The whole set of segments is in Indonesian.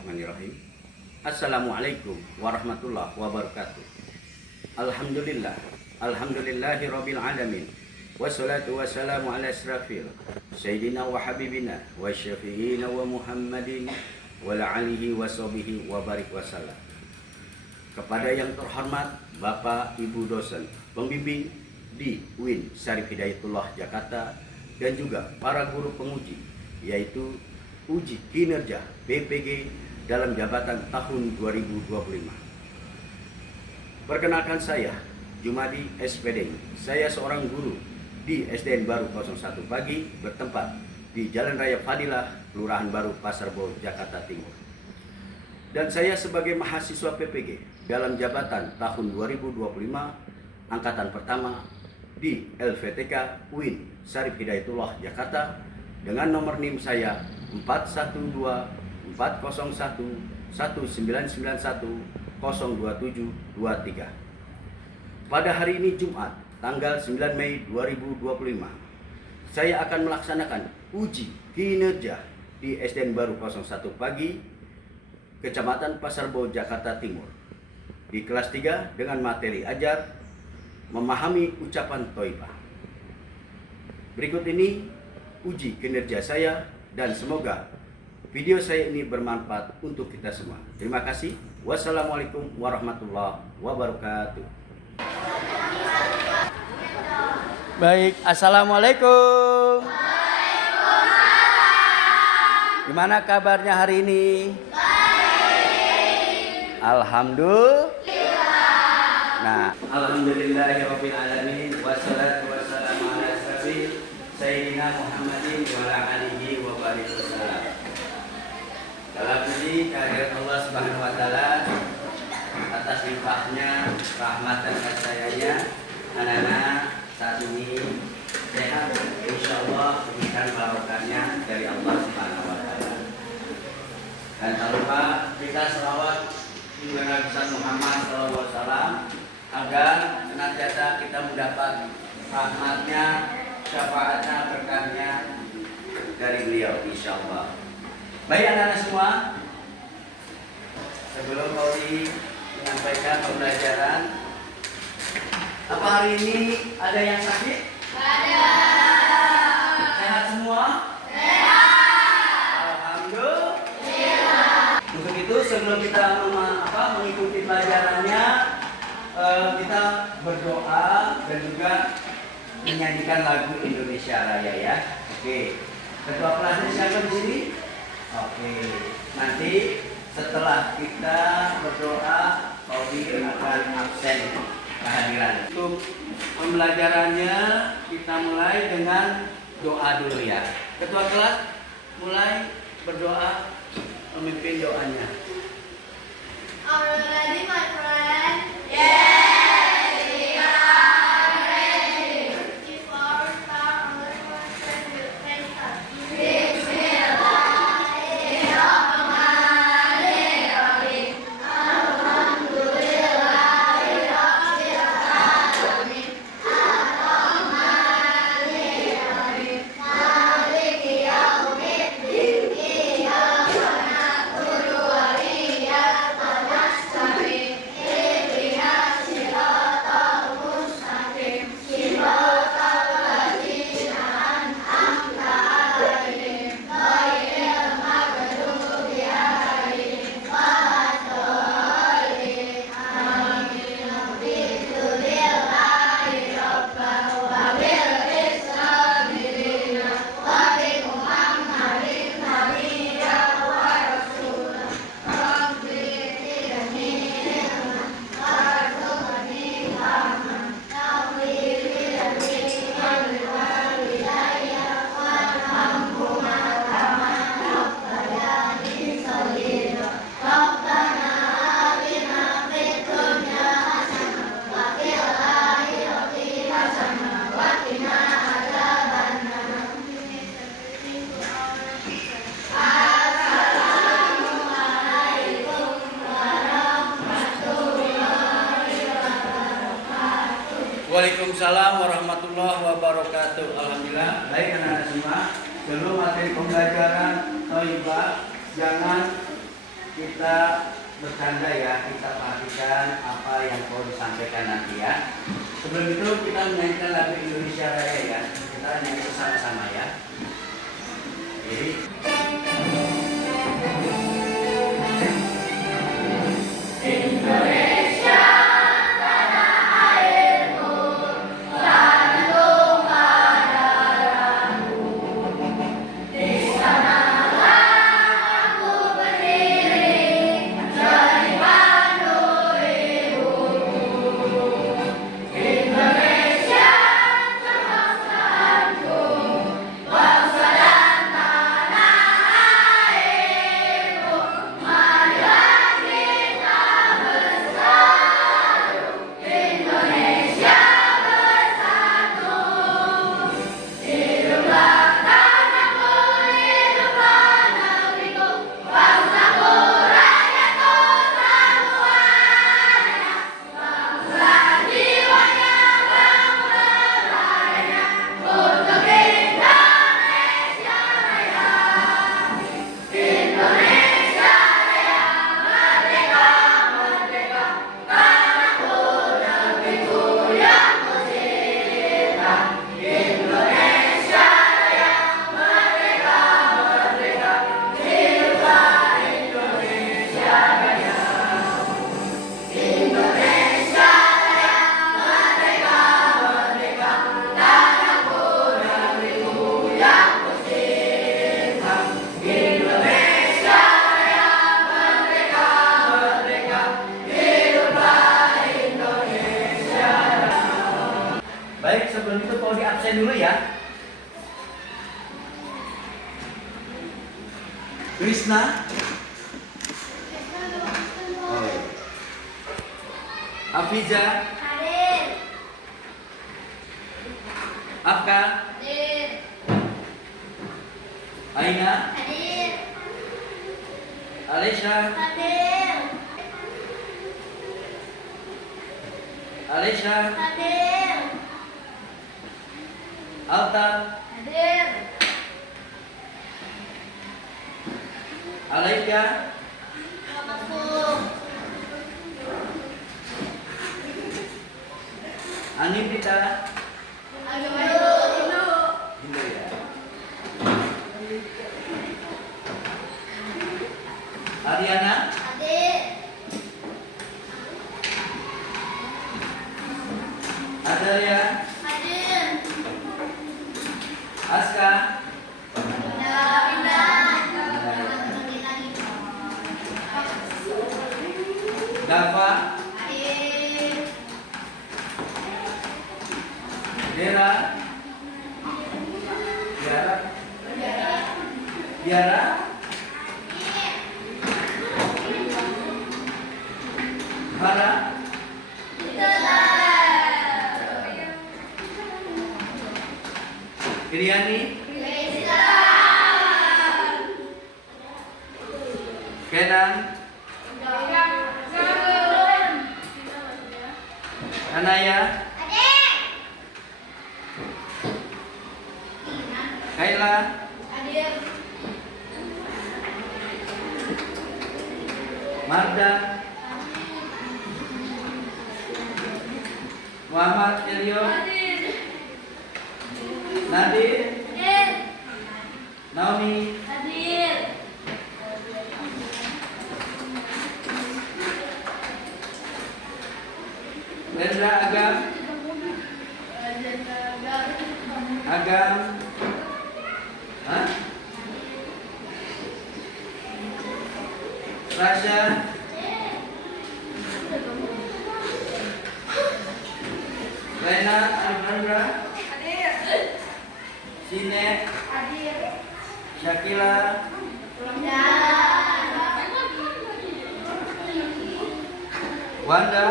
Bismillahirrahmanirrahim. Assalamualaikum warahmatullahi wabarakatuh. Alhamdulillah, alhamdulillahirabbil alamin. Wassalatu wassalamu ala asrafil sayyidina wa habibina wa syafi'ina wa Muhammadin wa ala alihi wa sahbihi wa barik wasallam. Kepada yang terhormat Bapak Ibu dosen pembimbing di UIN Syarif Hidayatullah Jakarta dan juga para guru penguji, yaitu uji kinerja BPG dalam jabatan tahun 2025. Perkenalkan, saya Jumadi SPD. Saya seorang guru di SDN Baru 01 Pagi bertempat di Jalan Raya Fadilah, Kelurahan Baru, Pasar Bo, Jakarta Timur. Dan saya sebagai mahasiswa PPG dalam jabatan tahun 2025 angkatan pertama di LVTK UIN Syarif Hidayatullah Jakarta dengan nomor NIM saya 412-401-1991-02723. Pada hari ini Jumat, tanggal 9 Mei 2025, saya akan melaksanakan uji kinerja di SDN Baru 01 Pagi, Kecamatan Pasar Bo, Jakarta Timur, di kelas 3 dengan materi ajar memahami ucapan Thayyibah. Berikut ini uji kinerja saya dan semoga video saya ini bermanfaat untuk kita semua. Terima kasih. Wassalamualaikum warahmatullahi wabarakatuh. Baik, assalamualaikum. Gimana kabarnya hari ini? Baik. Alhamdulillah. Nah, alhamdulillahirabbil alamin wassalatu wassalamu ala asrofil sayyidina Muhammadin wa ala alihi wa barik wasallam. Segala puji kehadirat Allah Subhanahu wa taala atas limpahnya rahmat dan kasih sayangnya anak-anak saat ini sehat, insyaallah diberikan barokahnya dari Allah Subhanahu wa taala. Dan tak lupa kita selawat kepada Nabi Muhammad SAW agar senantiasa kita mendapat rahmatnya, syafaatnya, berkahnya dari beliau insyaallah. Baik anak-anak semua, sebelum Pauli menyampaikan pembelajaran, apa hari ini ada yang sakit? Ada. Sehat semua? Sehat. Alhamdulillah. Untuk itu sebelum kita mengikuti pelajarannya, kita berdoa dan juga menyanyikan lagu Indonesia Raya ya. Oke. Ketua kelasnya siapa di sini? Oke. Nanti setelah kita berdoa, Pauli akan absen kehadiran. Untuk pembelajarannya kita mulai dengan doa dulu ya. Ketua kelas mulai berdoa, memimpin doanya. Are you ready, my friend? Yes. Waalaikumsalam warahmatullahi wabarakatuh. Alhamdulillah. Baik anak-anak semua, sebelum materi pembelajaran Thayyibah, jangan kita bercanda ya, kita perhatikan apa yang mau disampaikan nanti ya. Sebelum itu kita menyanyikan lagu Indonesia Raya ya. Kita nyanyi bersama-sama ya. Oke. Baik, sebelum itu mau di absen dulu ya. Krishna. Oh. Afiza. Hadir. Afka. Hadir. Aina. Hadir. Alesha. Hadir. Alesha. Hadir. Alta. Hadir. Alaika. Masuk. Anipita. Ayo. Hindu ya. Ariana. Hadir. Adalia. Hadir. Aska. Dava. Hadir. Dera. Tiara. Tiara. Hara. Iriani. Kenan. Anaya. Kaila. Marda. Muhammad Elio. Nadir. Naomi. Rendra Agam. Agam. Hah? Rasha. Rena Alexandra. Sine. Shakila. Wanda.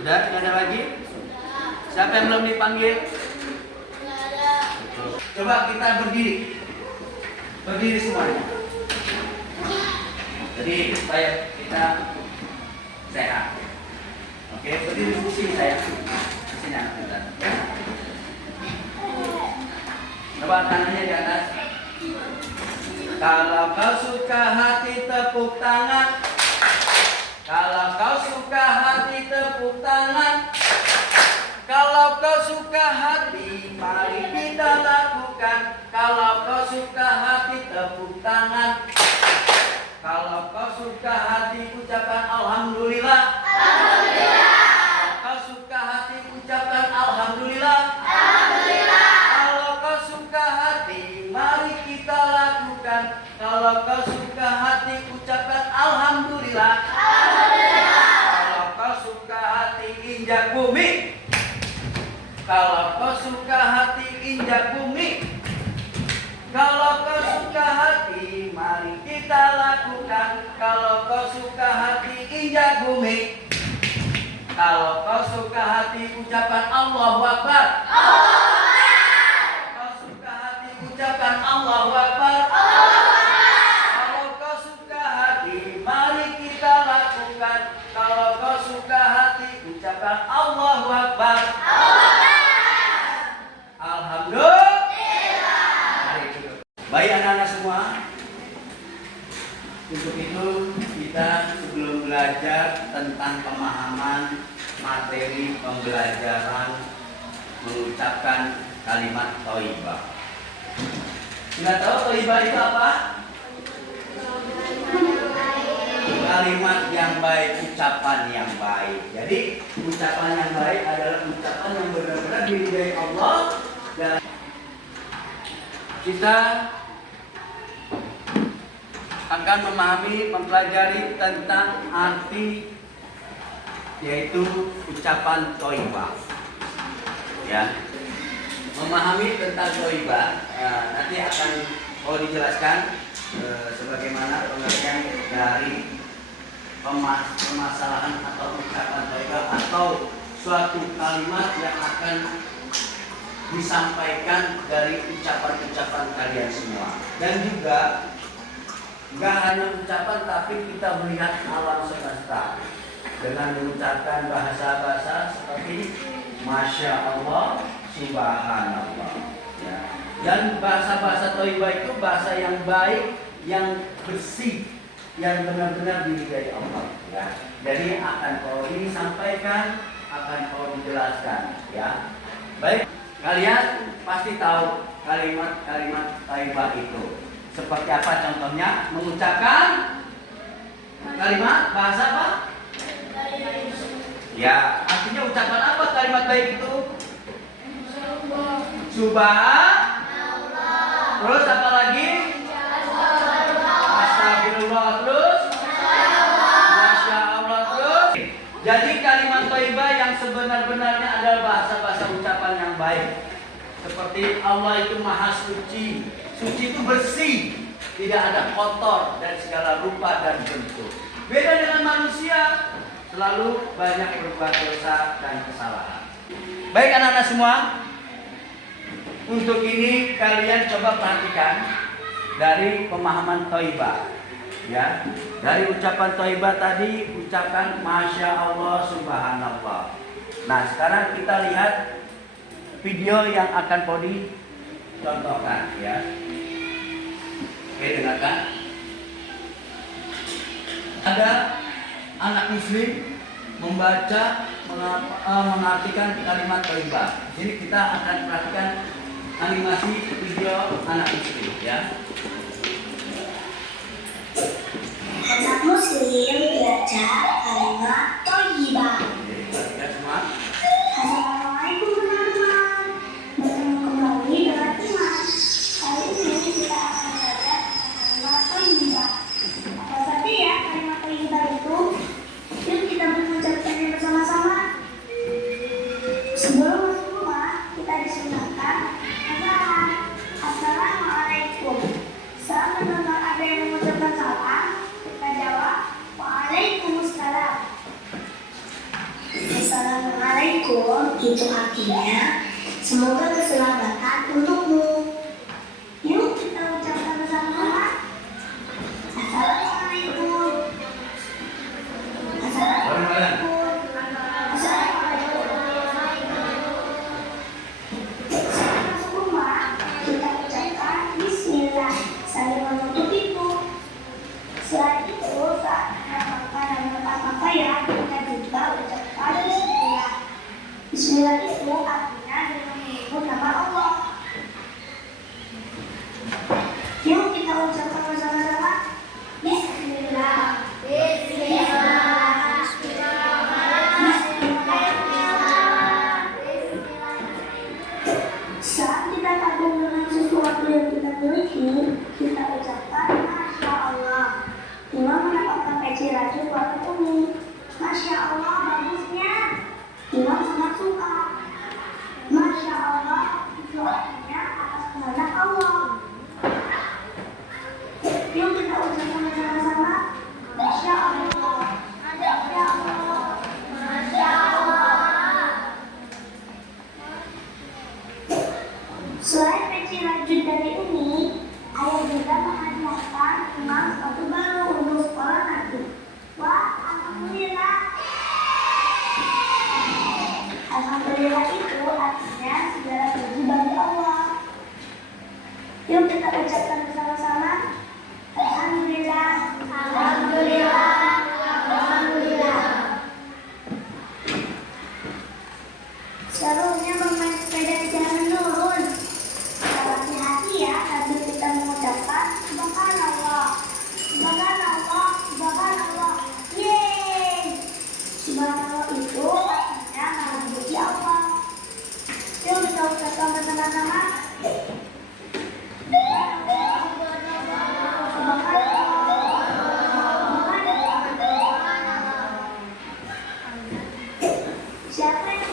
Udah, tidak ada lagi? Siapa yang belum dipanggil? Coba kita berdiri. Berdiri semuanya. Jadi supaya kita sehat. Oke, berdiri di sini saya. Di sini anak kita. Coba tangannya di atas. Kalau kau suka hati tepuk tangan. Kalau kau suka hati tepuk tangan. Kalau kau suka hati, mari kita lakukan. Kalau kau suka hati tepuk tangan. Kalau kau suka hati ucapkan alhamdulillah. Alhamdulillah. Kau suka hati ucapkan alhamdulillah. Alhamdulillah. Kalau kau suka hati, mari kita lakukan. Kalau kau suka hati ucapkan alhamdulillah. Alhamdulillah. Kalau kau suka hati injak bumi. Kalau kau suka hati injak bumi. Kalau kau suka hati, mari kita lakukan. Kalau kau suka hati injak bumi. Kalau kau suka hati ucapkan Allahu Akbar. Allahu Akbar. Kau suka hati ucapkan Allahu Akbar. Allahu Akbar. Kalau kau suka hati, mari kita lakukan. Kalau kau suka hati ucapkan Allahu Akbar. Allahu Akbar. Alhamdulillah. Mari duduk. Baik anak-anak semua. Untuk itu kita sebelum belajar tentang pemahaman materi pembelajaran mengucapkan kalimat thayyibah. Sudah tahu thayyibah itu apa? Kalimat yang baik, ucapan yang baik. Jadi ucapan yang baik adalah ucapan yang benar-benar diridai Allah. Dan kita akan memahami, mempelajari tentang arti yaitu ucapan thayyibah. Ya, memahami tentang thayyibah nanti akan dijelaskan sebagaimana pengertian dari permasalahan atau ucapan thayyibah atau suatu kalimat yang akan disampaikan dari ucapan-ucapan kalian semua. Dan juga nggak hanya ucapan, tapi kita melihat alam semesta dengan mengucapkan bahasa-bahasa seperti Masya Allah, Subhanallah. Ya. Dan bahasa-bahasa thayyibah itu bahasa yang baik, yang bersih, yang benar-benar diridai Allah. Ya. Jadi akan kau ini sampaikan, akan kau dijelaskan. Ya. Baik, kalian pasti tahu kalimat-kalimat thayyibah itu. Seperti apa contohnya? Mengucapkan kalimat bahasa apa? Ya, artinya ucapan apa kalimat baik itu? Subhanallah. Terus apa lagi? Astagfirullah. Terus? Masya Allah. Terus? Jadi kalimat thayyibah yang sebenar-benarnya adalah bahasa-bahasa ucapan yang baik. Seperti Allah itu maha suci. Suci itu bersih, tidak ada kotor dan segala rupa dan bentuk. Beda dengan manusia, selalu banyak berbuat dosa dan kesalahan. Baik anak-anak semua, untuk ini kalian coba perhatikan dari pemahaman thayyibah. Ya, dari ucapan thayyibah tadi ucapkan Masya Allah, Subhanallah. Nah sekarang kita lihat video yang akan Podi contohkan. Ya, oke, dengarkan. Ada anak muslim membaca mengartikan kalimat thayyibah. Jadi kita akan perhatikan animasi video anak muslim. Ya. Anak muslim baca kalimat thayyibah. Jadi perhatikan semua. Assalamualaikum teman-teman. Bertemu kembali dengan Iman. Kali ini kita akan belajar kalimat thayyibah. Apa saja ya kalimat thayyibah itu? Yuk kita mengucapkannya bersama-sama. Sebelum masuk rumah, kita disunahkan Assalamualaikum. Saat mendengar ada yang mengucapkan salam, kita jawab Waalaikumsalam. Saat kita kagum dengan sesuatu yang kita miliki, kita ucapkan Masya Allah. Imam menetapkan peci racun warna kuning. Masya Allah, bagusnya. Imam sangat suka. Masya Allah, itu artinya atas kehendak Allah. Yuk kita ucapkan bersama-sama. Masya Allah. Masya Allah. Masya Allah. Selain peci rajut dari Umi, ayah juga menghadiahkan Imam sepatu baru untuk sekolah nanti. Wah, alhamdulillah. Alhamdulillah itu artinya segala puji bagi Allah. Yuk kita ucapkan bersama-sama. Alhamdulillah. Alhamdulillah. Alhamdulillah. Serunya bermain sepeda di jalan nurun. Hati-hati ya, sambil kita mengucapkan Subhanallah, Subhanallah, Subhanallah. Yeay! Subhanallah itu artinya memuji Allah. Yuk kita ucapkan bersama-sama. Siapa yang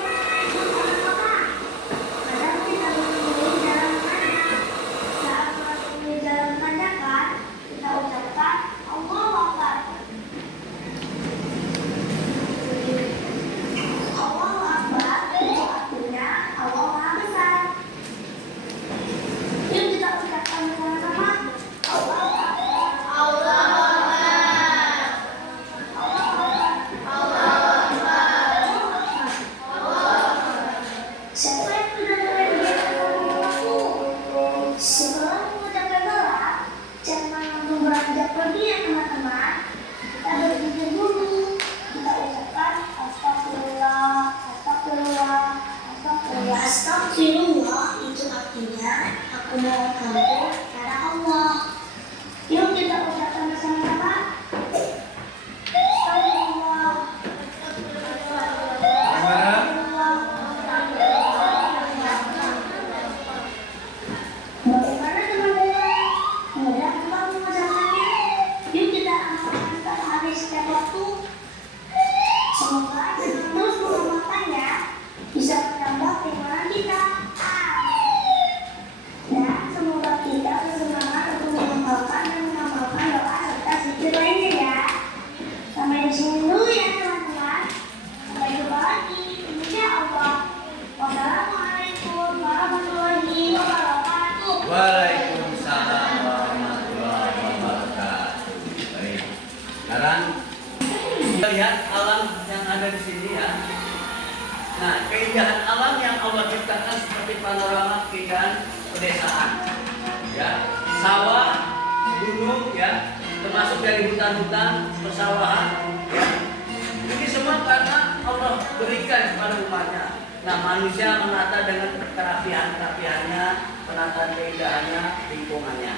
Astagfirullah itu artinya aku mohon ampun karena Allah. Yuk kita ucapkan bersama-sama. Astagfirullah. Bagaimana teman-teman? Mudah bukan mengucapkannya? Yuk kita amalkan setiap hari setiap waktu. Semoga dengan terus mengamalkannya bisa menambah keimanan kita. Dan semoga kita bersemangat untuk menghafalkan dan mengamalkan doa serta zikir lainnya ya. Sampai di sini dulu ya teman-teman. Sampai jumpa lagi. Insyaallah. Wassalamualaikum warahmatullahi wabarakatuh. Waalaikumsalam warahmatullahi wabarakatuh. Baik. Sekarang kita lihat alam yang ada di sini ya. Nah, keindahan alam yang Allah ciptakan seperti panorama keindahan pedesaan, ya, sawah, gunung, ya, termasuk dari hutan-hutan, persawahan, ya. Ini semua karena Allah berikan kepada umatnya. Nah, manusia menata dengan kerapian-kerapiannya, penataan keindahannya, lingkungannya.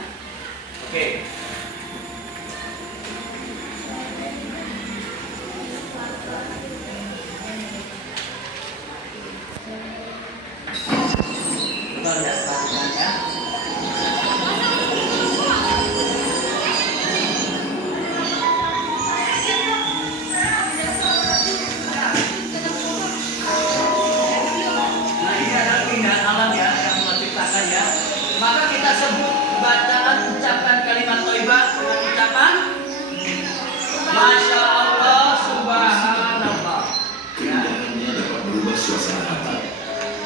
Oke. Kita lihat selanjutnya. Nah, ini adalah keindahan alam ya yang Allah ciptakan ya. Maka kita sebut bacaan ucapan kalimat thayyibah dengan ucapan Masya Allah, Subhanallah. Keindahannya dapat merubah suasana hati.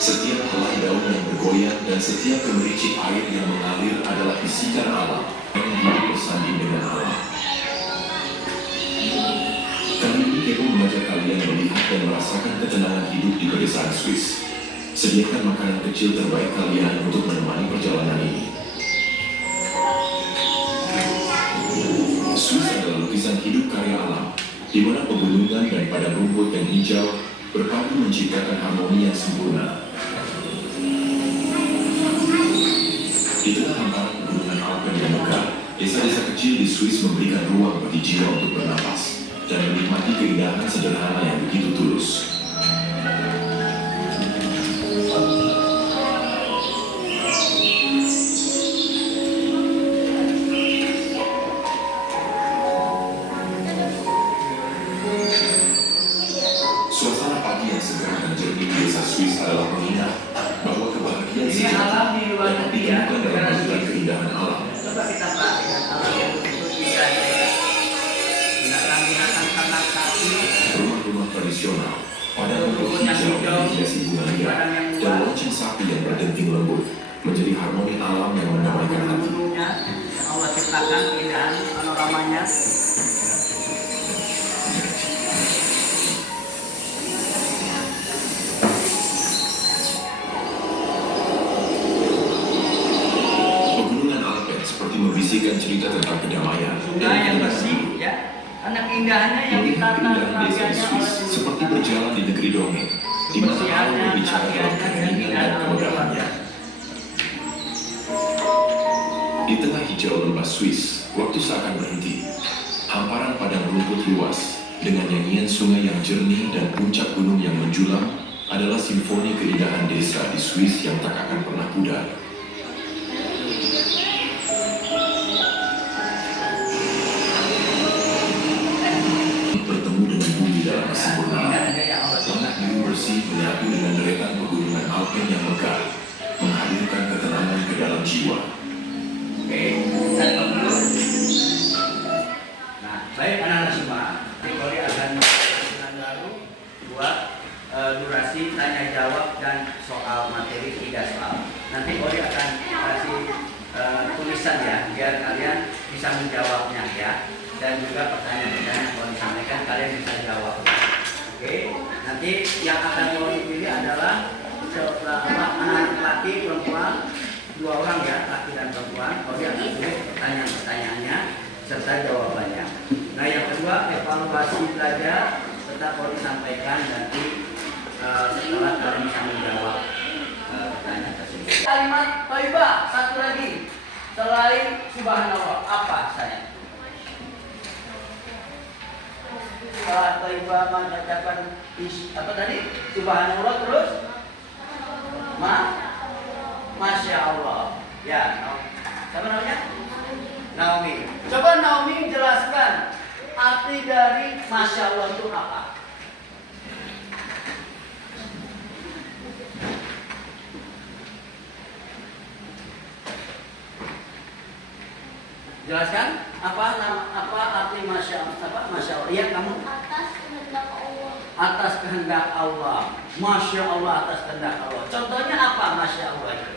Setiap helai daun yang bergoyang dan setiap gemericik air yang mengalir adalah bisikan alam yang hidup bersanding dengan alam. Kali ini Kepo mengajak kalian melihat dan merasakan ketenangan hidup di pedesaan Swiss. Sediakan makanan kecil terbaik kalian untuk menemani perjalanan ini. Swiss adalah lukisan hidup karya alam, di mana pegunungan dan padang rumput yang hijau berpadu menciptakan harmoni yang sempurna. Di tengah hamparan pegunungan Alpen yang megah, desa-desa kecil di Swiss memberikan ruang bagi jiwa untuk bernapas dan menikmati keindahan sederhana yang begitu tulus. Rumah-rumah tradisional, padang rumput hijau yang dihiasi bunga liar, dan lonceng sapi yang berdenting lembut menjadi harmoni alam yang mendamaikan hati. Gunungnya yang Allah ciptakan, keindahan panoramanya. Pegunungan Alpen seperti membisikkan cerita tentang kedamaian. Sungai yang bersih, ya. Karena keindahannya yang Melihat ditata keindahan desa di rakyatnya Swiss seperti berjalan di negeri dongeng, di mana alam berbicara tentang keheningan dan kemegahannya. Di tengah hijau lembah Swiss, waktu seakan berhenti. Hamparan padang rumput luas, dengan nyanyian sungai yang jernih dan puncak gunung yang menjulang, adalah simfoni keindahan desa di Swiss yang tak akan pernah pudar. Bertemu dengan bumi dalam kesempurnaan, langit biru bersih menyatu dengan deretan pegunungan Alpen yang megah, menghadirkan ketenangan ke dalam jiwa. Oke, saya stop dulu. Nah, baik anak-anak semua, Tikori akan dengan baru buat durasi tanya jawab dan soal materi 3 soal. Nanti Kori akan kasih tulisan ya, biar kalian bisa menjawabnya ya. Dan juga pertanyaan-pertanyaan yang Kori sampaikan kalian bisa jawab. Oke, nanti yang akan Kori pilih adalah anak laki perempuan 2 orang ya, laki dan perempuan. Kori akan tulis pertanyaan-pertanyaannya serta jawabannya. Nah, yang kedua evaluasi belajar tetap Kori sampaikan nanti setelah kalian bisa menjawab pertanyaan tersebut. Kalimat thayyibah satu lagi selain subhanallah apa saya? Setelah thayyibah mengucapkan apa tadi? Subhanallah terus Masya Allah. Ya, siapa namanya? Naomi. Coba Naomi jelaskan arti dari Masya Allah itu apa? Jelaskan apa arti Masya Allah? Iya kamu. Atas kehendak Allah. Atas kehendak Allah. Masya Allah atas kehendak Allah. Contohnya apa Masya Allah itu?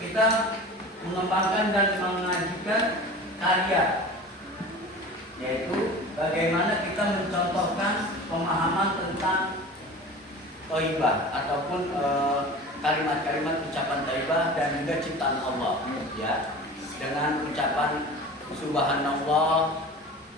Kita mengembangkan dan mengajukan karya, yaitu bagaimana kita mencontohkan pemahaman tentang thayyibah ataupun kalimat-kalimat ucapan thayyibah dan juga ciptaan Allah ya, dengan ucapan subhanallah,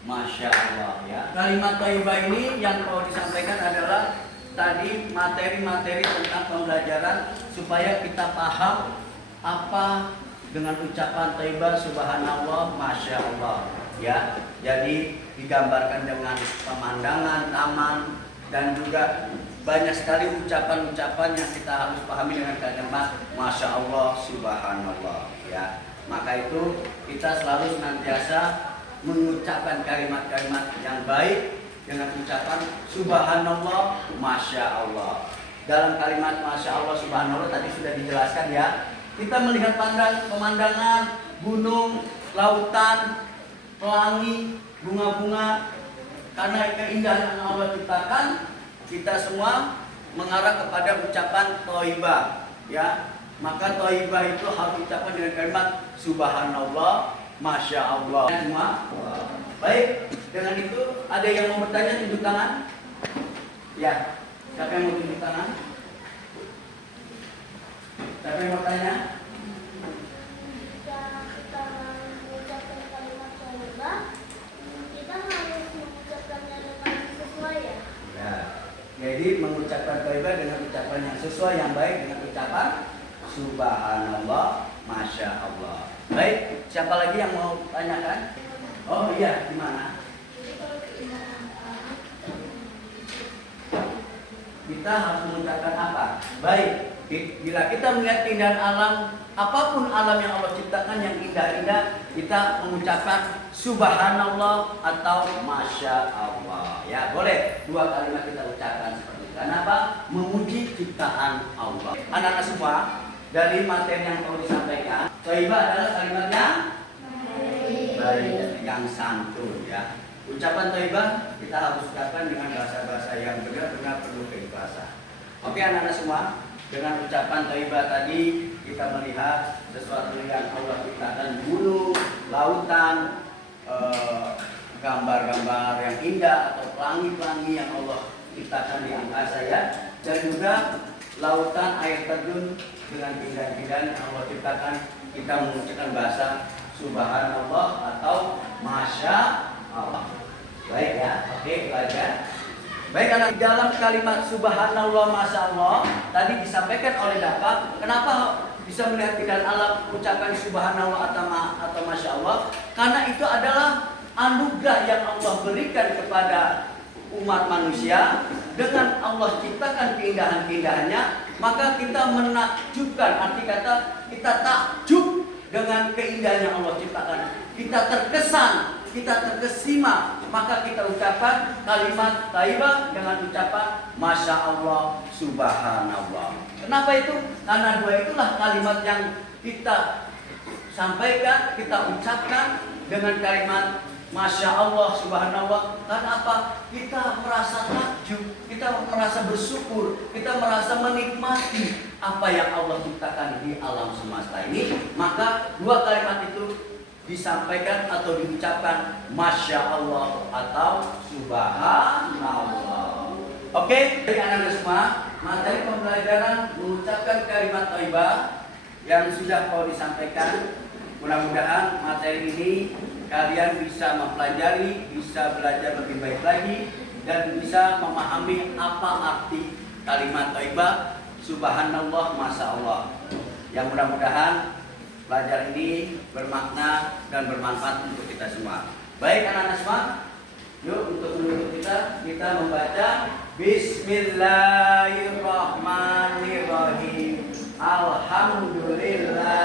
masya Allah ya. Kalimat thayyibah ini yang perlu disampaikan adalah tadi materi-materi tentang pembelajaran supaya kita paham apa dengan ucapan thayyibah subhanallah, masya Allah ya. Jadi digambarkan dengan pemandangan taman dan juga banyak sekali ucapan-ucapan yang kita harus pahami dengan kalimat masya Allah, subhanallah ya. Maka itu kita selalu senantiasa mengucapkan kalimat-kalimat yang baik dengan ucapan subhanallah, masya Allah. Dalam kalimat masya Allah, subhanallah tadi sudah dijelaskan ya. Kita melihat pemandangan gunung, lautan, pelangi, bunga-bunga. Karena keindahan yang Allah ciptakan, kita semua mengarah kepada ucapan thayyibah ya. Maka thayyibah itu harus diucapkan dengan kalimat subhanallah, masya Allah. Semua. Baik, dengan itu ada yang mau bertanya, tunjuk tangan. Ya, siapa yang mau tunjuk tangan? Siapa yang mau tanya? Jika kita mengucapkan kalimat thayyibah, kita harus mengucapkannya dengan sesuai ya. Ya. Jadi mengucapkan thayyibah dengan ucapan yang sesuai, yang baik dengan ucapan subhanallah, masya Allah. Baik, siapa lagi yang mau tanyakan? Oh iya, gimana? Kita harus mengucapkan apa? Baik, bila kita melihat keindahan alam, apapun alam yang Allah ciptakan yang indah-indah, kita mengucapkan subhanallah atau masya Allah. Ya, boleh 2 kalimat kita ucapkan seperti itu. Kenapa? Memuji ciptaan Allah. Anak-anak semua, dari materi yang perlu disampaikan, thayyibah adalah kalimat yang baik, yang santun ya. Ucapan thayyibah kita harus ucapkan dengan bahasa-bahasa yang benar-benar penuh keikhlasan. Oke anak-anak semua, dengan ucapan thayyibah tadi kita melihat sesuatu yang Allah ciptakan, gunung, lautan, gambar-gambar yang indah atau pelangi-pelangi yang Allah ciptakan di angkasa ya, dan juga lautan air terjun dengan keindahan-keindahan yang Allah ciptakan. Kita mengucapkan bahasa Subhanallah atau Masya Allah. Baik ya, oke belajar. Baik, karena dalam kalimat Subhanallah Masya Allah tadi disampaikan oleh Bapak, kenapa bisa melihat keindahan alam ucapan Subhanallah atau Masya Allah? Karena itu adalah anugerah yang Allah berikan kepada umat manusia. Dengan Allah ciptakan keindahan-keindahannya, maka kita menakjubkan, arti kata kita takjub dengan keindahan yang Allah ciptakan. Kita terkesan, kita terkesima, maka kita ucapkan kalimat thayyibah dengan ucapan Masya Allah, Subhanallah. Kenapa itu? Karena dua itulah kalimat yang kita sampaikan, kita ucapkan dengan kalimat Masya Allah, Subhanallah. Karena apa? Kita merasa takjub, kita merasa bersyukur, kita merasa menikmati apa yang Allah ciptakan di alam semesta ini. Maka dua kalimat itu disampaikan atau diucapkan Masya Allah atau Subhanallah. Oke, dari anak-anak semua, materi pembelajaran mengucapkan kalimat thayyibah yang sudah kau disampaikan. Mudah-mudahan materi ini kalian bisa mempelajari, bisa belajar lebih baik lagi, dan bisa memahami apa arti kalimat thayyibah Subhanallah Masya Allah. Yang mudah-mudahan belajar ini bermakna dan bermanfaat untuk kita semua. Baik anak-anak semua, yuk untuk menutup kita membaca Bismillahirrahmanirrahim. Alhamdulillah